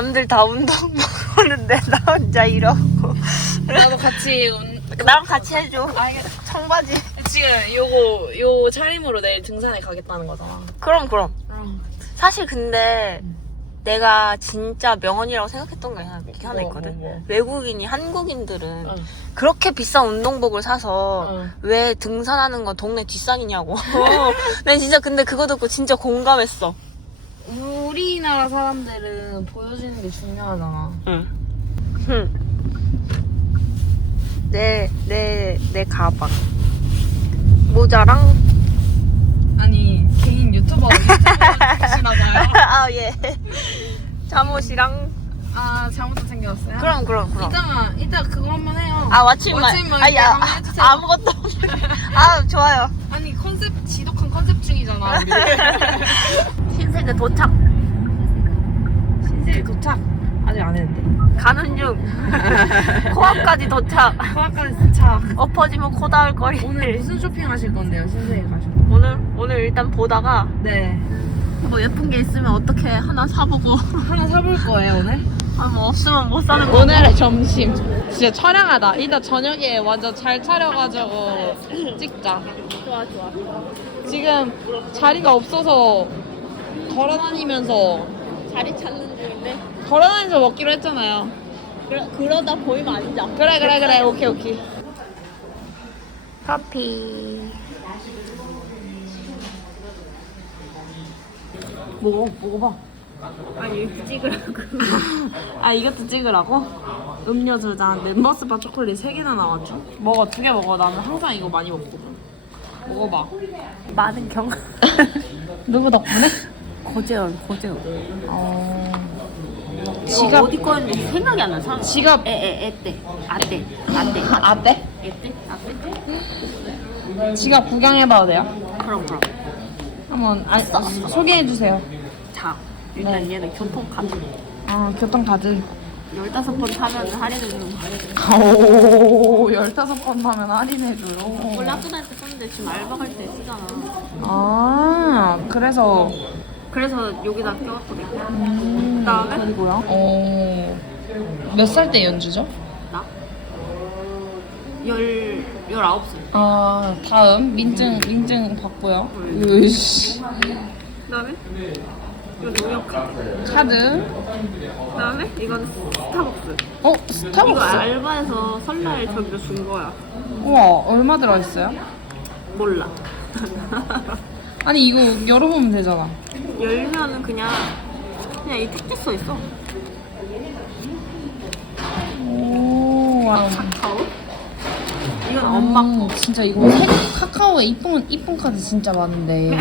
남들 다 운동복 오는데 나 혼자 이러고. 나도 같이 운... 나랑 같이 해줘. 알겠어. 청바지. 지금 요거 요 차림으로 내일 등산에 가겠다는 거잖아. 그럼 그럼. 사실 근데 내가 진짜 명언이라고 생각했던 게 하나, 게 하나 뭐, 있거든. 뭐, 뭐. 외국인이 한국인들은 응. 그렇게 비싼 운동복을 사서 응. 왜 등산하는 건 동네 뒷산이냐고. 난 진짜 근데 그거 듣고 진짜 공감했어. 우리나라 사람들은 보여지는 게 중요하잖아. 응. 내, 내, 내 가방. 모자랑. 아니 개인 유튜버 하시나 봐요. 아, 예. 잠옷이랑. 아 잘못도 생겼어요? 그럼, 그럼, 그럼. 이따 이따 그거 한번 해요. 아, 왓츠만. 왓츠만 아, 야, 한번 해주세요. 아무것도 없네. 아, 좋아요. 아니 컨셉 지독한 컨셉 중이잖아 우리. 신세계 도착. 신세계 도착 아직 안 했는데. 가는 중. 코앞까지 도착. 코앞까지 도착. 엎어지면 코 닿을 거리. 오늘 무슨 쇼핑 하실 건데요 신세계 가시고? 오늘, 오늘 일단 보다가 네. 뭐 예쁜 게 있으면 어떻게 하나 사보고. 하나 사볼 거예요 오늘? 아, 뭐 없으면 못 사는 거. 오늘의 점심 진짜 촬영하다 이따 저녁에 완전 잘 차려가지고 찍자 좋아, 좋아. 지금 자리가 없어서 걸어다니면서 자리 찾는 중인데. 걸어다니면서 먹기로 했잖아요 그러, 그러다 보이면 앉아. 그래 그래 그래 오케이 오케이 커피. 먹어 먹어봐 아니, 이렇게 찍으라고. 아 이것도 찍으라고? 음료 두 잔, 멤버스바 초콜릿 세 개나 나왔죠? 먹어 두 개 먹어 나는 항상 이거 많이 먹거든 먹어봐 많은 경. 누구 덕분에? 고재원, 고재원. 어... 지갑 어디 거였는지 생각이 안 나. 사 지갑 에에 에때 아때 아때 아떼? 에때 아때 지갑 구경해봐도 돼요? 그럼 그럼. 한번 아, 소개해주세요 자 일단 네. 얘는 교통카드. 아 교통카드 15번 타면 할인해주는 거. 오 15번 하면 할인해줘요 원래 학교 다닐 때 썼는데 지금 알바 갈 때 쓰잖아. 아 그래서 그래서 여기다 껴왔거든. 음, 그다음에? 그리고요? 어... 몇 살 때 연주죠? 나? 열, 열아홉 살. 아 다음 민증 민증 받고요. 으이씨. 그다음에 이거 농협 카드. 카드. 그다음에 이건 스타벅스. 어 이거 스타벅스. 알바에서 설날 저기로 준 거야. 우와 얼마 들어 있어요? 몰라. 아니 이거 열어보면 되잖아. 열면은 그냥 그냥 이 택지 써 있어. 오. 와. 카카오? 이건 엄마 음, 진짜 이거 색, 카카오에 이쁜 이쁜 카드 진짜 많은데. 아,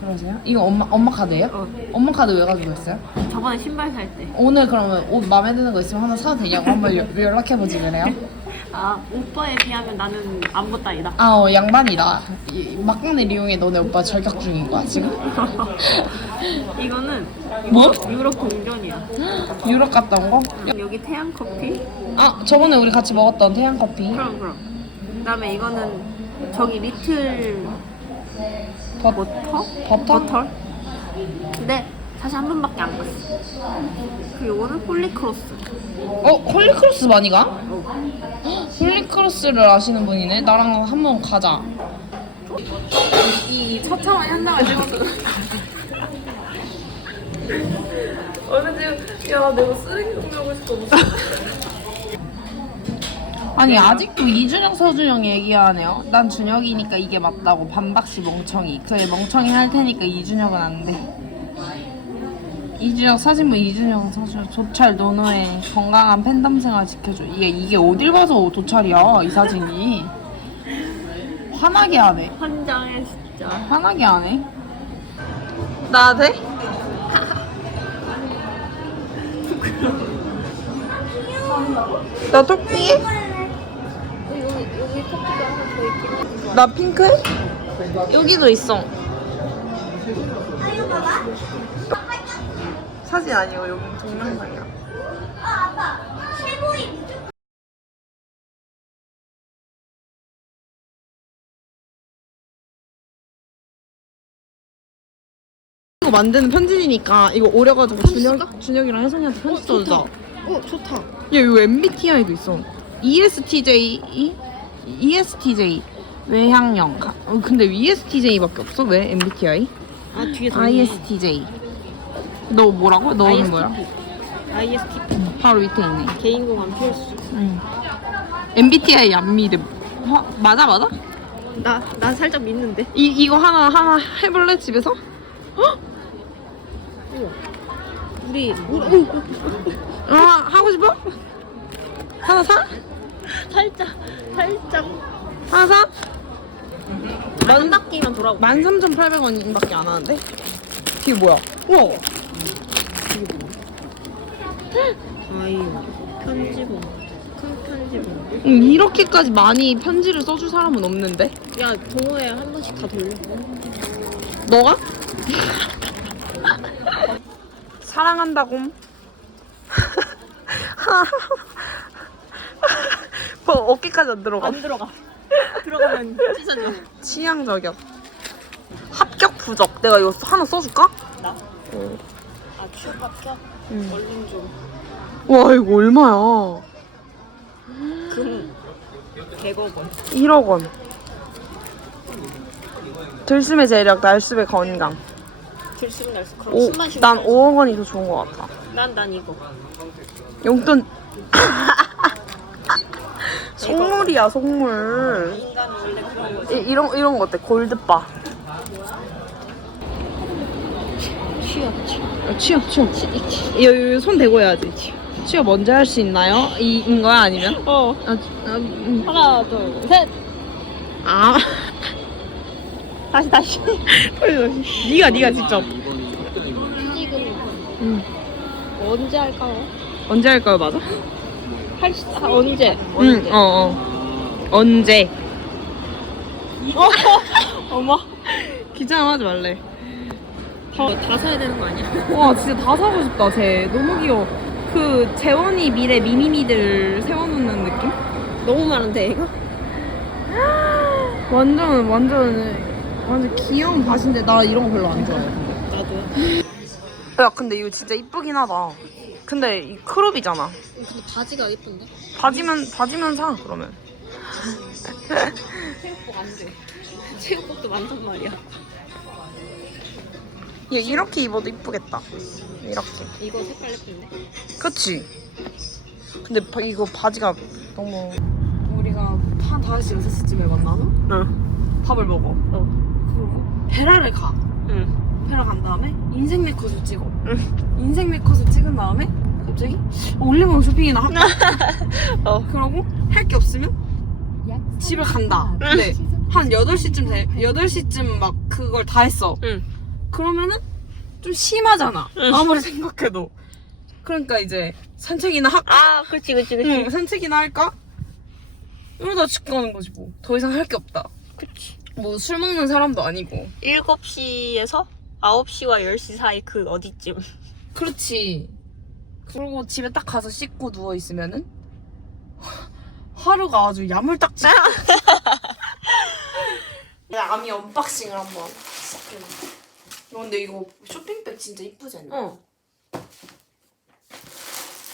그러세요? 이거 엄마 엄마 카드예요? 어. 엄마 카드 왜 가지고 있어요? 저번에 신발 살 때. 오늘 그러면 옷 마음에 드는 거 있으면 하나 사도 되냐고 한번 여- 연락해보지 그래요? 아 오빠에 비하면 나는 아무것도 아니다. 아, 어, 양반이다. 이, 막간을 이용해 너네 오빠 저격 중인 거야 지금? 이거는 뭐? 유럽 공전이야. 유럽 갔다 온 거? 여기 태양 커피. 아, 저번에 우리 같이 먹었던 태양 커피. 그럼 그럼. 그다음에 이거는 저기 리틀 버, 버터? 버터? 버터? 근데 사실 한 번밖에 안 갔어. 그 요거는 폴리크로스. 어, 홀리크로스 많이 가? 헉, 홀리크로스를 아시는 분이네. 나랑 한번 가자. 이 처참한 현장을 찍었어. 오늘 지금 야 내가 쓰레기 공유하고 있어 아니 아직도 이준혁 서준영 얘기하네요. 난 준혁이니까 이게 맞다고 반박시 멍청이. 그래 멍청이 할 테니까 이준혁은 안 돼. 이준혁 사진 뭐 이준혁 사진 도찰 노노의 건강한 팬덤 생활 지켜줘. 이게 이게 어딜 봐서 도찰이야 이 사진이. 화나게 하네. 현장에 진짜. 화나게 하네. 나 돼? 나 토끼? 나 핑크? 여기도 있어. 사진 아니고 여기 동영상이야. 이거 만드는 편지니까 이거 오려가지고 준혁, 준혁이랑 혜성이한테 편지 써주자. 어 좋다. 야 이거 MBTI도 있어. E ESTJ ESTJ 외향형. 가- 어, 근데 ESTJ밖에 없어? 왜 MBTI? 아 뒤에 더 ISTJ. 너 뭐라고? 너는 뭐야? ISTP. 바로 밑에 있네. 개인 공간 필수. 응. MBTI 안 믿음. 어, 맞아 맞아? 나 나 살짝 믿는데. 이 이거 하나 하나 해볼래 집에서? 우리 우리 아 하고 싶어? 하나 사? 살짝 살짝 하나 사? 만 바퀴만 돌아보. 13,800원밖에 안 하는데? 이게 뭐야? 우와! 아이유 편지본 큰 편지본. 음, 이렇게까지 많이 편지를 써줄 사람은 없는데? 야 동호회 한 번씩 다 돌려. 너가? 사랑한다고. 뭐 어깨까지 안 들어가. 안 들어가. 들어가면 찢어져. 취향 저격. 합격 부적. 내가 이거 하나 써줄까? 나. 아 취업 합격. 응. 얼른 좀. 와 이거 얼마야? 금 100억 원. 1억 원. 들숨의 재력, 날숨의 건강. 들숨 날수. 그럼 오, 숨만. 난 5억 원이 더 좋은 것 같아. 난 난 이거. 용돈. 속물이야 속물. 인간은 원래 그런 거지. 이, 이런 이런 거 어때? 골드바. 취업 취업. 취업 취업. 여기 손 대고 해야지. 취업 언제 할 수 있나요? 이 인 거야 아니면? 어. 아, 아, 음. 하나 둘 셋. 아. 다시 다시. 네가 네가 직접. 지금 응. 언제 할까요? 언제 할까요? 맞아? 할 수, 아, 언제? 응. 어 어. 언제? 어머. 귀찮아하지 말래. 다, 다 사야 되는 거 아니야? 와 진짜 다 사고 싶다 쟤 너무 귀여워 그 재원이 미래 미미미들 세워놓는 느낌? 너무 많은데 이거? 완전 완전 완전 귀여운 밭인데 나 이런 거 별로 안 좋아해 나도. 야 근데 이거 진짜 이쁘긴 하다 근데 이 크롭이잖아 근데 바지가 예쁜데? 바지면 바지면 사 그러면 체육복 안 돼. 체육복도 많단 말이야. 얘 이렇게 입어도 이쁘겠다 이렇게 이거 색깔 예쁜데? 그치? 근데 바- 이거 바지가 너무 우리가 한 5시 6시쯤에 만나서 응. 밥을 먹어 어. 그리고 베라를 가 응. 페라 간 다음에 인생 네컷을 찍어. 인생 네컷을 찍은 다음에 갑자기 올리브영 쇼핑이나 할까? 어. 그러고 할 게 없으면 집에 간다. 근데 한 8시쯤 돼. 8시쯤 막 그걸 다 했어. 응. 그러면은 좀 심하잖아. 응. 아무리 생각해도. 그러니까 이제 산책이나 할까? 아, 그치, 그치, 그치. 응, 산책이나 할까? 이러다 집 가는 거지 뭐. 더 이상 할 게 없다. 그치. 뭐술 먹는 사람도 아니고. 7시에서 9시와 10시 사이 그 어디쯤. 그렇지. 그리고 집에 딱 가서 씻고 누워 있으면은 하루가 아주 야물딱지. 내 아미 언박싱을 한번 시작해봐. 근데 이거 쇼핑백 진짜 이쁘지 않냐? 어.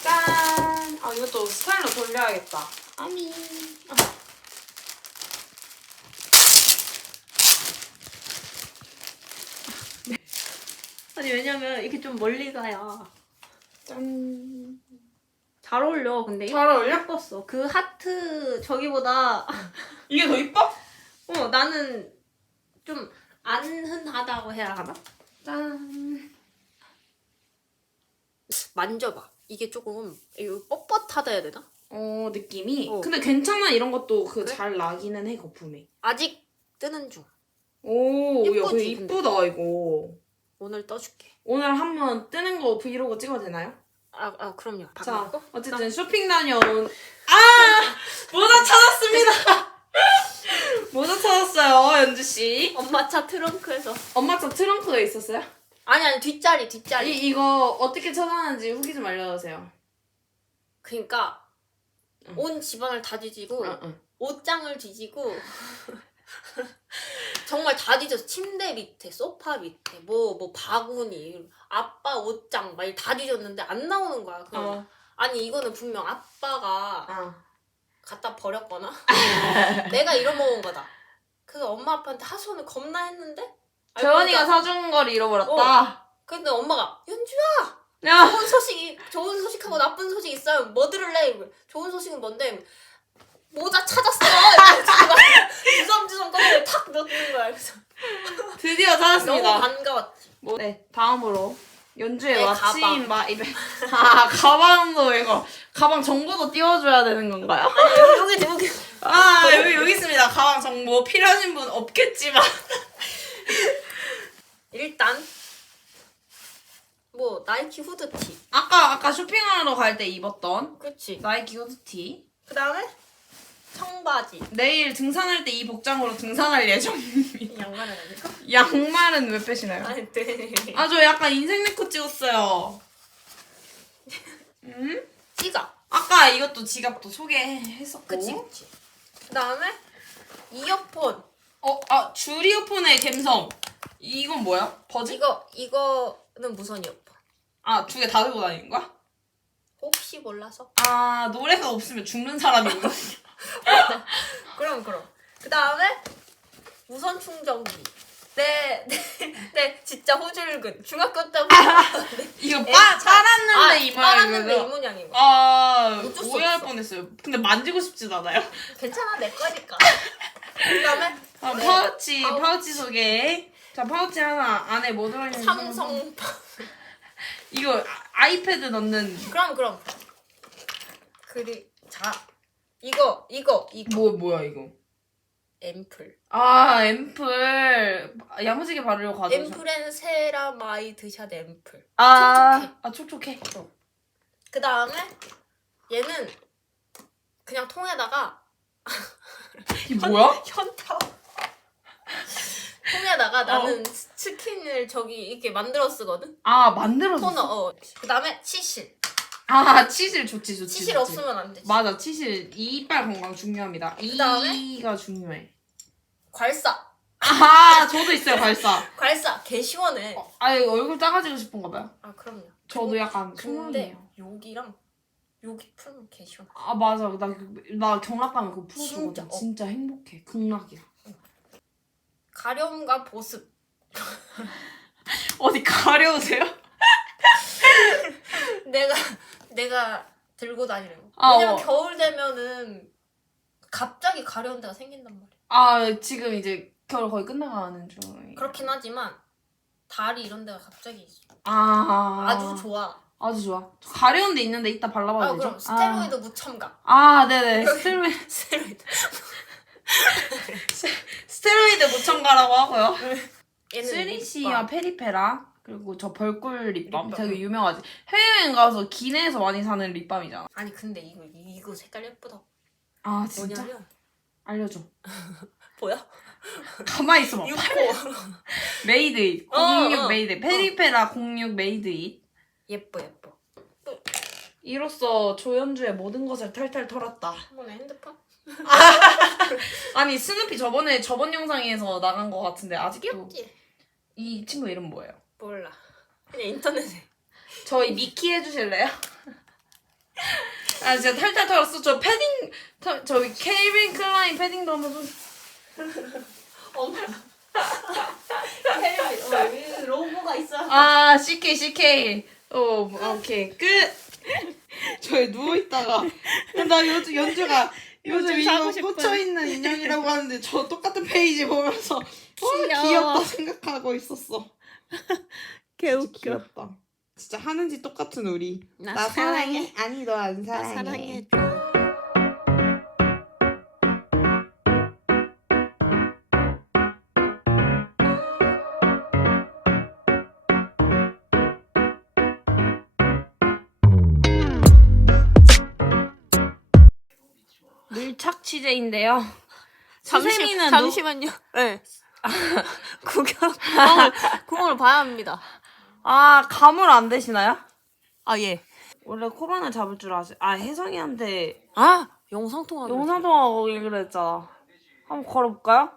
짠! 아 이것도 스타일로 돌려야겠다. 아미. 아니, 왜냐면 이렇게 좀 멀리 가야 짠. 잘 어울려. 근데 잘 어울려? 예뻤어. 그 하트 저기보다 이게 더 이뻐? 어 나는 좀 안 흔하다고 해야 하나? 짠. 만져봐. 이게 조금 이거 뻣뻣하다 해야 되나? 어 느낌이. 어. 근데 괜찮아 이런 것도 그 그래? 잘 나기는 해 거품이. 아직 뜨는 중. 오, 야, 예쁘지, 근데 근데? 이쁘다 이거. 오늘 떠줄게. 오늘 한번 뜨는 거 브이로그 찍어도 되나요? 아, 아 그럼요. 자, 바꿔? 어쨌든 쇼핑 다녀온 아 모자 찾았습니다. 모자 찾았어요, 연주 씨. 엄마 차 트렁크에서. 엄마 차 트렁크에 있었어요? 아니 아니 뒷자리 뒷자리. 이 이거 어떻게 찾아놨는지 후기 좀 알려주세요. 그러니까 응. 온 집안을 다 뒤지고 응, 응. 옷장을 뒤지고 정말 다 뒤졌어. 침대 밑에, 소파 밑에, 뭐, 뭐, 바구니, 아빠 옷장, 막 다 뒤졌는데 안 나오는 거야. 그래서 어. 아니, 이거는 분명 아빠가 어. 갖다 버렸거나 내가 잃어먹은 거다. 그래서 엄마 아빠한테 하소연을 겁나 했는데 알고 재원이가 보니까- 사준 걸 잃어버렸다. 근데 엄마가 연주야 야. 좋은 소식이 좋은 소식하고 나쁜 소식 있어요. 뭐 들을래? 이러고. 좋은 소식은 뭔데? 모자 찾았어. 이러면서 주섬주섬 꺼내고 탁 넣는 거야. 그래서 드디어 너무 찾았습니다. 반가웠지. 뭐, 네, 다음으로 연주의 내 왓츠인 가방. 마이백. 아, 가방도 이거 가방 정보도 띄워줘야 되는 건가요? 여기 여기 아, 여기 여기 있습니다. 가방 정보 필요하신 분 없겠지만. 일단 뭐 나이키 후드티. 아까 아까 쇼핑하러 갈 때 입었던 그렇지. 나이키 후드티. 그 다음에 청바지. 내일 등산할 때 이 복장으로 등산할 예정입니다. 양말은 아닐까? 양말은 왜 빼시나요? 아니 네. 아, 저 약간 인생 네컷 찍었어요. 음? 지갑. 아까 이것도 지갑도 소개했었고. 그치 그치. 그 다음에 이어폰. 어, 아, 줄 이어폰의 갬성. 이건 뭐야? 버즈? 이거 이거는 무선 이어폰. 아, 두 개 다 들고 다니는 거야? 혹시 몰라서. 아, 노래가 없으면 죽는 사람이구나. 그럼 그럼. 그 다음에 무선 충전기. 네, 네, 네, 진짜 호줄근. 중학교 때부터. 이거 에, 빠, 차- 빨았는데 이 빨았는데 이 모양이거든. 모양인 거. 아, 어쩔 수 오해할 없어. 뻔했어요. 근데 만지고 싶진 않아요. 괜찮아, 내 거니까. 그 다음에 아, 네. 파우치, 파우치. 파우치 소개. 자, 파우치 하나 안에 뭐 들어있는지. 삼성. 이거 아- 아이패드 넣는 그럼 그럼. 그리 자 이거 이거 이거 뭐 뭐야 이거? 앰플. 아 앰플 야무지게 바르려고 가져오셨. 앰플앤 세라마이드 샷 앰플. 아, 촉촉해. 아 촉촉해. 그 다음에 얘는 그냥 통에다가 이 뭐야? 현타. 통에다가 나는 스킨을 저기 이렇게 만들어 쓰거든. 아 만들었어. 토너. 어. 그 다음에 치실. 아 치실 좋지 좋지. 치실 좋지. 없으면 안 되지. 맞아 치실 이빨 건강 중요합니다. 그다음에? 이가 중요해. 괄사. 아 저도 있어요 발사. 괄사. 개 시원해. 어, 아니 얼굴 작아지고 싶은가 봐요. 아 그럼요. 저도 약간 근데. 여기랑 여기 풀면 개 시원해. 아 맞아 나 나 경락 가면 그거 풀어주거든. 진짜, 진짜, 어. 행복해. 극락이야. 가려움과 보습. 어디 가려우세요? 내가 내가 들고 다니는 거. 아, 왜냐면 어. 겨울 되면은 갑자기 가려운 데가 생긴단 말이야. 아 지금 이제 겨울 거의 끝나가는 중. 그렇긴 하지만 다리 이런 데가 갑자기 있어. 아 아주 좋아. 아주 좋아. 저 가려운 데 있는데 이따 발라봐도 아 되죠? 그럼 스테로이드 무첨가. 아, 아 네네 스테로이드 스테로이드. 스테로이드 무첨가라고 하고요. 얘는 쓰리시와 립밤. 페리페라 그리고 저 벌꿀 립밤 립밤. 되게 유명하지. 해외여행 가서 기내에서 많이 사는 립밤이잖아. 아니 근데 이거 이거 색깔 예쁘다. 아 진짜? 뭐냐면 알려줘. 뭐야? 가만히 있어봐. 육호. 메이드잇 어, 06 어. 메이드 페리페라 06 메이드잇 예뻐 예뻐. 이로써 조연주의 모든 것을 탈탈 털었다. 한번에 핸드폰? 아니 스누피 저번에 저번 영상에서 나간 것 같은데 아직도 귀엽지? 이 친구 이름 뭐예요? 몰라. 그냥 인터넷에. 저희 미키 해주실래요? 아 진짜 탈탈 털었어. 저 패딩 털, 저기 케이빈 클라인 패딩도 한번 좀. 어머. 헬멧. 어, 여기 로고가 있어. 아 CK CK. 오 오케이 끝. 저희 누워 있다가 나 요즘 연주가 요즘 이거 꽂혀 있는 인형이라고 하는데 저 똑같은 페이지 보면서 와, 귀여워. 귀엽다 생각하고 있었어. 개웃겨. 귀엽다. 진짜 하는지 똑같은 우리. 나 아니 너안 사랑해. 밀착 취재인데요. 수세미는 누- 잠시만요. 네. 구경 구멍을, 구멍을 봐야 합니다. 아 감을 안 되시나요? 아 예. 원래 코바나 잡을 줄 아시. 아 혜성이한테 아 영상 통화. 영상 통화 거기 그랬잖아. 한번 걸어볼까요?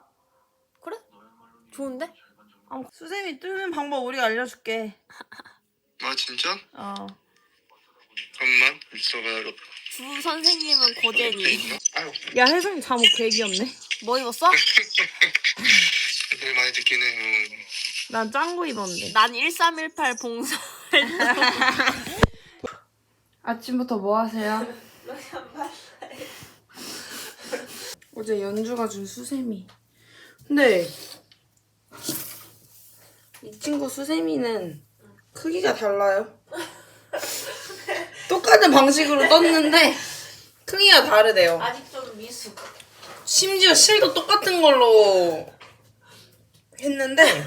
그래? 좋은데? 수세미 뜨는 방법 우리가 알려줄게. 아 진짜? 어. 잠깐만 있어봐야겠다 주 선생님은. 아유 야 혜성이 잠옷 개 귀엽네. 뭐 입었어? 되게 많이 듣긴 해 음. 난 짱구 입었는데. 난 1318 봉사. 아침부터 뭐 하세요? 어제 연주가 준 수세미. 근데 이 친구 수세미는 크기가 달라요. 똑같은 방식으로 떴는데 크기가 다르대요. 아직 좀 미숙. 심지어 실도 똑같은 걸로 했는데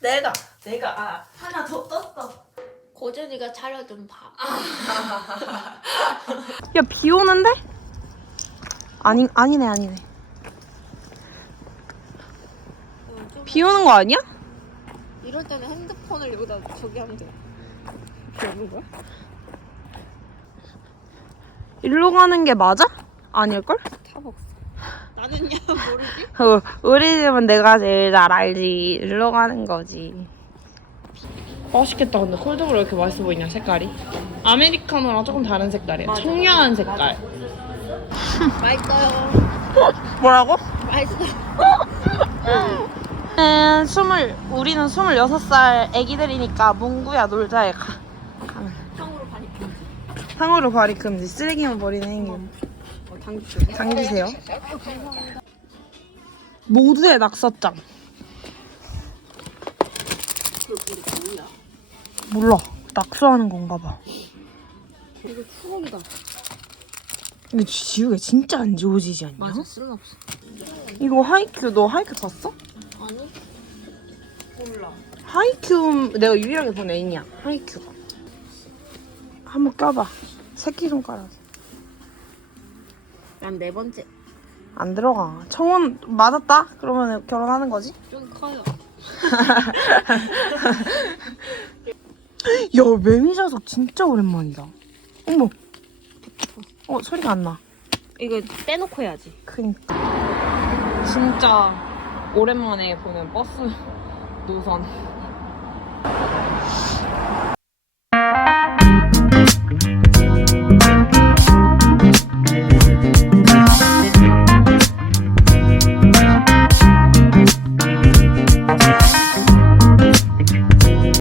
내가 내가 아 하나 더 떴어. 고재니가 차려준 밥. 야 비 오는데? 아니 아니네 아니네. 비 오는 거 아니야? 이럴 때는 핸드폰을 여기다 저기 하면 돼. 비 오는 거야? 일로 가는 게 맞아? 아닐걸? 나는야 모르지? 어, 우리 집은 내가 제일 잘 알지. 일로 가는 거지. 맛있겠다. 근데 콜드브루 왜 이렇게 맛있어 보이냐, 색깔이? 아메리카노랑 조금 다른 색깔이야. 청량한 색깔. 맛있어요. 뭐라고? 맛있어. 음, 스물, 우리는 26살 애기들이니까 문구야 놀자에 가. 가면. 향으로 반입. 상으로 발이 금지. 쓰레기만 버리는 행위. 어, 당기. 당기세요. 모두의 낙서장. 몰라. 낙서하는 건가 봐. 이거 추억이다. 근데 지우개 진짜 안 지워지지 않냐? 맞아 쓸모없어. 이거 하이큐 너 하이큐 봤어? 아니? 몰라. 하이큐 내가 유일하게 본 애인이야. 하이큐가. 한번 껴봐. 새끼 손가락. 난 네 번째. 안 들어가. 청원 맞았다? 그러면 결혼하는 거지? 좀 커요. 야 매미자석 진짜 오랜만이다. 어머. 어 소리가 안 나. 이거 떼놓고 해야지. 그니까 진짜 오랜만에 보는 버스 노선.